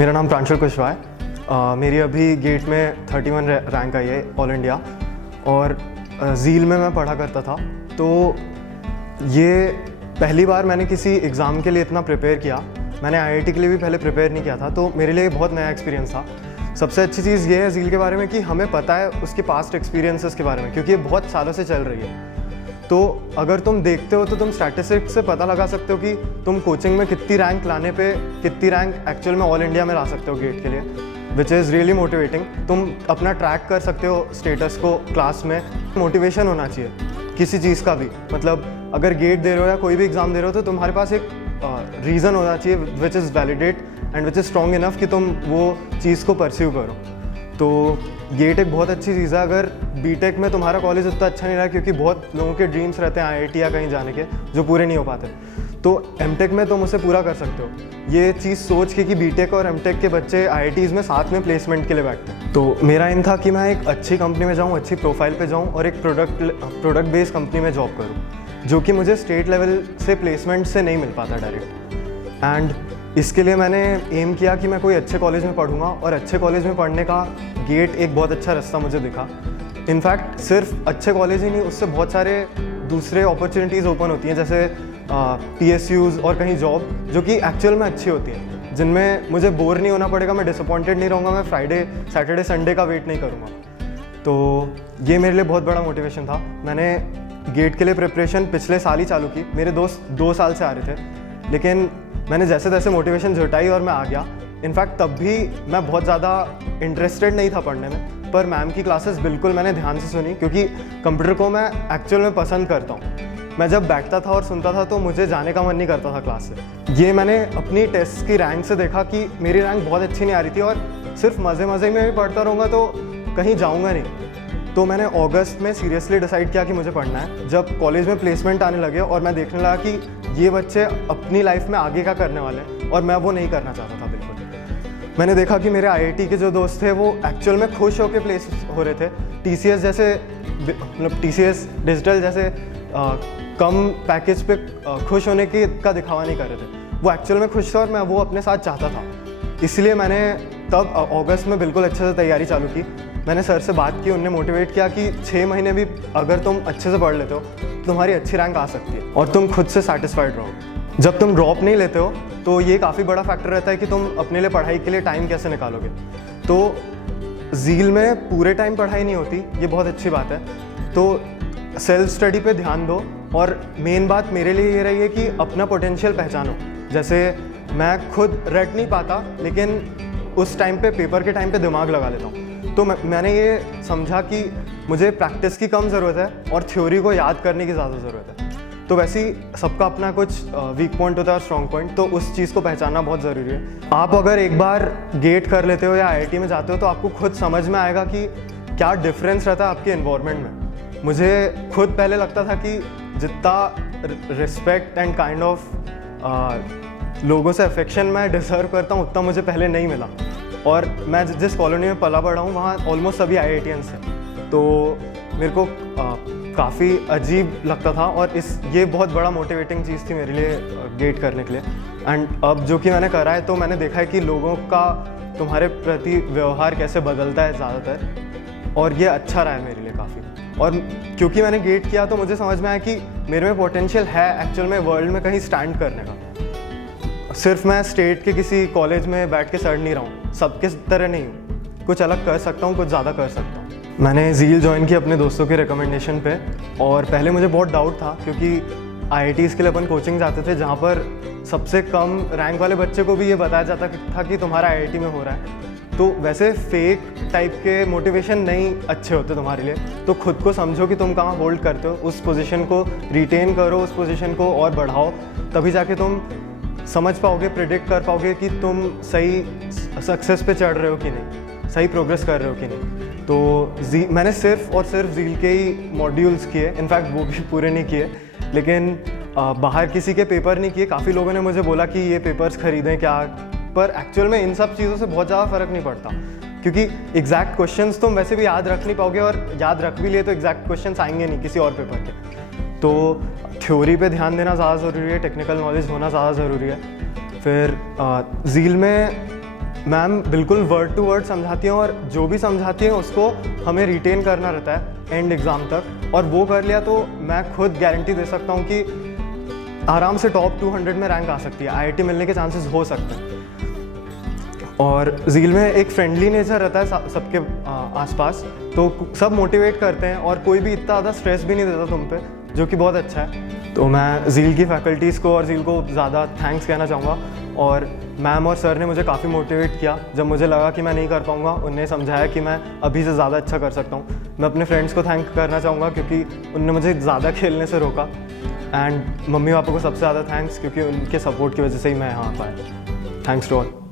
मेरा नाम प्रांशुल कुशवाहा है। मेरी अभी गेट में 31 रैंक आई है ऑल इंडिया। और ज़ील में मैं पढ़ा करता था, तो ये पहली बार मैंने किसी एग्ज़ाम के लिए इतना प्रिपेयर किया। मैंने आईआईटी के लिए भी पहले प्रिपेयर नहीं किया था, तो मेरे लिए बहुत नया एक्सपीरियंस था। सबसे अच्छी चीज़ ये है ज़ील के बारे में कि हमें पता है उसके पास्ट एक्सपीरियंसेस के बारे में, क्योंकि ये बहुत सालों से चल रही है। तो अगर तुम देखते हो तो तुम स्टैटिस्टिक्स से पता लगा सकते हो कि तुम कोचिंग में कितनी रैंक लाने पे कितनी रैंक एक्चुअल में ऑल इंडिया में ला सकते हो गेट के लिए, विच इज़ रियली मोटिवेटिंग। तुम अपना ट्रैक कर सकते हो स्टेटस को क्लास में। मोटिवेशन होना चाहिए किसी चीज़ का भी, मतलब अगर गेट दे रहे हो या कोई भी एग्ज़ाम दे रहे हो तो तुम्हारे पास एक रीज़न होना चाहिए which is validate and which is strong enough कि तुम वो चीज़ को परस्यू करो। तो गेट एक बहुत अच्छी चीज़ है। अगर बीटेक में तुम्हारा कॉलेज उतना अच्छा नहीं रहा, क्योंकि बहुत लोगों के ड्रीम्स रहते हैं आईआईटी या कहीं जाने के जो पूरे नहीं हो पाते, तो एमटेक में तुम उसे पूरा कर सकते हो। ये चीज़ सोच के कि बीटेक और एमटेक के बच्चे आईआईटीज़ में साथ में प्लेसमेंट के लिए बैठते हैं। तो मेरा एम था कि मैं एक अच्छी कंपनी में जाऊँ, अच्छी प्रोफाइल पे जाऊँ और एक प्रोडक्ट बेस्ड कंपनी में जॉब करूँ, जो कि मुझे स्टेट लेवल से प्लेसमेंट से नहीं मिल पाता डायरेक्ट। एंड इसके लिए मैंने एम किया कि मैं कोई अच्छे कॉलेज में पढ़ूंगा, और अच्छे कॉलेज में पढ़ने का गेट एक बहुत अच्छा रास्ता मुझे दिखा। इनफैक्ट सिर्फ अच्छे कॉलेज ही नहीं, उससे बहुत सारे दूसरे अपॉर्चुनिटीज़ ओपन होती हैं, जैसे PSUs और कहीं जॉब जो कि एक्चुअल में अच्छी होती हैं, जिनमें मुझे बोर नहीं होना पड़ेगा, मैं डिसअपॉइंटेड नहीं रहूँगा, मैं फ्राइडे सैटरडे संडे का वेट नहीं करूँगा। तो ये मेरे लिए बहुत बड़ा मोटिवेशन था। मैंने गेट के लिए प्रिपरेशन पिछले साल ही चालू की। मेरे दोस्त 2 साल से आ रहे थे, लेकिन मैंने जैसे तैसे मोटिवेशन जुटाई और मैं आ गया। इनफैक्ट तब भी मैं बहुत ज़्यादा इंटरेस्टेड नहीं था पढ़ने में, पर मैम की क्लासेस बिल्कुल मैंने ध्यान से सुनी, क्योंकि कंप्यूटर को मैं एक्चुअल में पसंद करता हूँ। मैं जब बैठता था और सुनता था तो मुझे जाने का मन नहीं करता था क्लास से। ये मैंने अपनी टेस्ट की रैंक से देखा कि मेरी रैंक बहुत अच्छी नहीं आ रही थी, और सिर्फ मज़े मज़े में भी पढ़ता रहूँगा तो कहीं जाऊँगा नहीं। तो मैंने अगस्त में सीरियसली डिसाइड किया कि मुझे पढ़ना है। जब कॉलेज में प्लेसमेंट आने लगे और मैं देखने लगा कि ये बच्चे अपनी लाइफ में आगे क्या करने वाले हैं, और मैं वो नहीं करना चाहता था बिल्कुल। मैंने देखा कि मेरे आईआईटी के जो दोस्त थे वो एक्चुअल में खुश होकर प्लेस हो रहे थे। TCS जैसे, मतलब TCS डिजिटल जैसे कम पैकेज पे खुश होने का दिखावा नहीं कर रहे थे, वो एक्चुअल में खुश थे और मैं वो अपने साथ चाहता था। इसलिए मैंने तब अगस्त में बिल्कुल अच्छे से तैयारी चालू की। मैंने सर से बात की, उनने मोटिवेट किया कि 6 महीने भी अगर तुम अच्छे से पढ़ लेते हो तो तुम्हारी अच्छी रैंक आ सकती है और तुम खुद से सेटिस्फाइड रहो। जब तुम ड्रॉप नहीं लेते हो तो ये काफ़ी बड़ा फैक्टर रहता है कि तुम अपने लिए पढ़ाई के लिए टाइम कैसे निकालोगे। तो ज़ील में पूरे टाइम पढ़ाई नहीं होती, ये बहुत अच्छी बात है। तो सेल्फ स्टडी पे ध्यान दो, और मेन बात मेरे लिए ये रही है कि अपना पोटेंशियल पहचानो। जैसे मैं खुद रट नहीं पाता, लेकिन उस टाइम पे पेपर के टाइम पे दिमाग लगा लेता हूँ। तो मैंने ये समझा कि मुझे प्रैक्टिस की कम ज़रूरत है और थ्योरी को याद करने की ज़्यादा ज़रूरत है। तो वैसे ही सबका अपना कुछ वीक पॉइंट होता है और स्ट्रॉन्ग पॉइंट, तो उस चीज़ को पहचानना बहुत ज़रूरी है। आप अगर एक बार गेट कर लेते हो या आईआईटी में जाते हो तो आपको खुद समझ में आएगा कि क्या डिफरेंस रहता है आपके एनवायरनमेंट में। मुझे खुद पहले लगता था कि जितना रिस्पेक्ट एंड काइंड ऑफ लोगों से अफेक्शन मैं डिज़र्व करता हूँ, उतना मुझे पहले नहीं मिला। और मैं जिस कॉलोनी में पला बड़ा हूँ वहाँ ऑलमोस्ट सभी IITians हैं, तो मेरे को काफ़ी अजीब लगता था, और ये बहुत बड़ा मोटिवेटिंग चीज़ थी मेरे लिए गेट करने के लिए। एंड अब जो कि मैंने करा है, तो मैंने देखा है कि लोगों का तुम्हारे प्रति व्यवहार कैसे बदलता है ज़्यादातर, और ये अच्छा रहा है मेरे लिए काफ़ी। और क्योंकि मैंने गेट किया तो मुझे समझ में आया कि मेरे में पोटेंशियल है एक्चुअल में वर्ल्ड में कहीं स्टैंड करने का। सिर्फ मैं स्टेट के किसी कॉलेज में बैठ के सड़ नहीं रहा हूँ, सबके तरह नहीं हूँ, कुछ अलग कर सकता हूँ, कुछ ज़्यादा कर सकता हूँ। मैंने ज़ील ज्वाइन की अपने दोस्तों के रिकमेंडेशन पे, और पहले मुझे बहुत डाउट था, क्योंकि IITs के लिए अपन कोचिंग जाते थे जहाँ पर सबसे कम रैंक वाले बच्चे को भी ये बताया जाता था कि तुम्हारा IIT में हो रहा है। तो वैसे फेक टाइप के मोटिवेशन नहीं अच्छे होते तुम्हारे लिए। तो खुद को समझो कि तुम कहाँ होल्ड करते हो, उस पोजीशन को रिटेन करो, उस पोजीशन को और बढ़ाओ, तभी जाके तुम समझ पाओगे, प्रिडिक्ट कर पाओगे कि तुम सही सक्सेस पे चढ़ रहे हो कि नहीं, सही प्रोग्रेस कर रहे हो कि नहीं। तो मैंने सिर्फ और सिर्फ ज़ील के ही मॉड्यूल्स किए, इनफैक्ट वो भी पूरे नहीं किए, लेकिन बाहर किसी के पेपर नहीं किए। काफ़ी लोगों ने मुझे बोला कि ये पेपर्स खरीदें क्या, पर एक्चुअल में इन सब चीज़ों से बहुत ज़्यादा फ़र्क नहीं पड़ता, क्योंकि एग्जैक्ट क्वेश्चंस तुम वैसे भी याद रख नहीं पाओगे, और याद रख भी लिए तो एग्जैक्ट क्वेश्चंस आएंगे नहीं किसी और पेपर के। तो थ्योरी पे ध्यान देना ज़्यादा ज़रूरी है, टेक्निकल नॉलेज होना ज़्यादा ज़रूरी है। फिर ज़ील में मैम बिल्कुल वर्ड टू वर्ड समझाती हैं और जो भी समझाती हैं उसको हमें रिटेन करना रहता है एंड एग्ज़ाम तक, और वो कर लिया तो मैं खुद गारंटी दे सकता हूँ कि आराम से टॉप 200 में रैंक आ सकती है, आईआईटी मिलने के चांसेस हो सकते हैं। और झील में एक फ्रेंडली नेचर रहता है सबके आसपास, तो सब मोटिवेट करते हैं और कोई भी इतना ज़्यादा स्ट्रेस भी नहीं देता तुम पे, जो कि बहुत अच्छा है। तो मैं झील की फैकल्टीज़ को और झील को ज़्यादा थैंक्स कहना चाहूँगा। और मैम और सर ने मुझे काफ़ी मोटिवेट किया, जब मुझे लगा कि मैं नहीं कर पाऊँगा उन्हें समझाया कि मैं अभी से ज़्यादा अच्छा कर सकता हूँ। मैं अपने फ्रेंड्स को थैंक करना चाहूँगा क्योंकि उनने मुझे ज़्यादा खेलने से रोका, एंड मम्मी पापा को सबसे ज़्यादा थैंक्स क्योंकि उनके सपोर्ट की वजह से ही मैं यहाँ पाया। Thanks to all.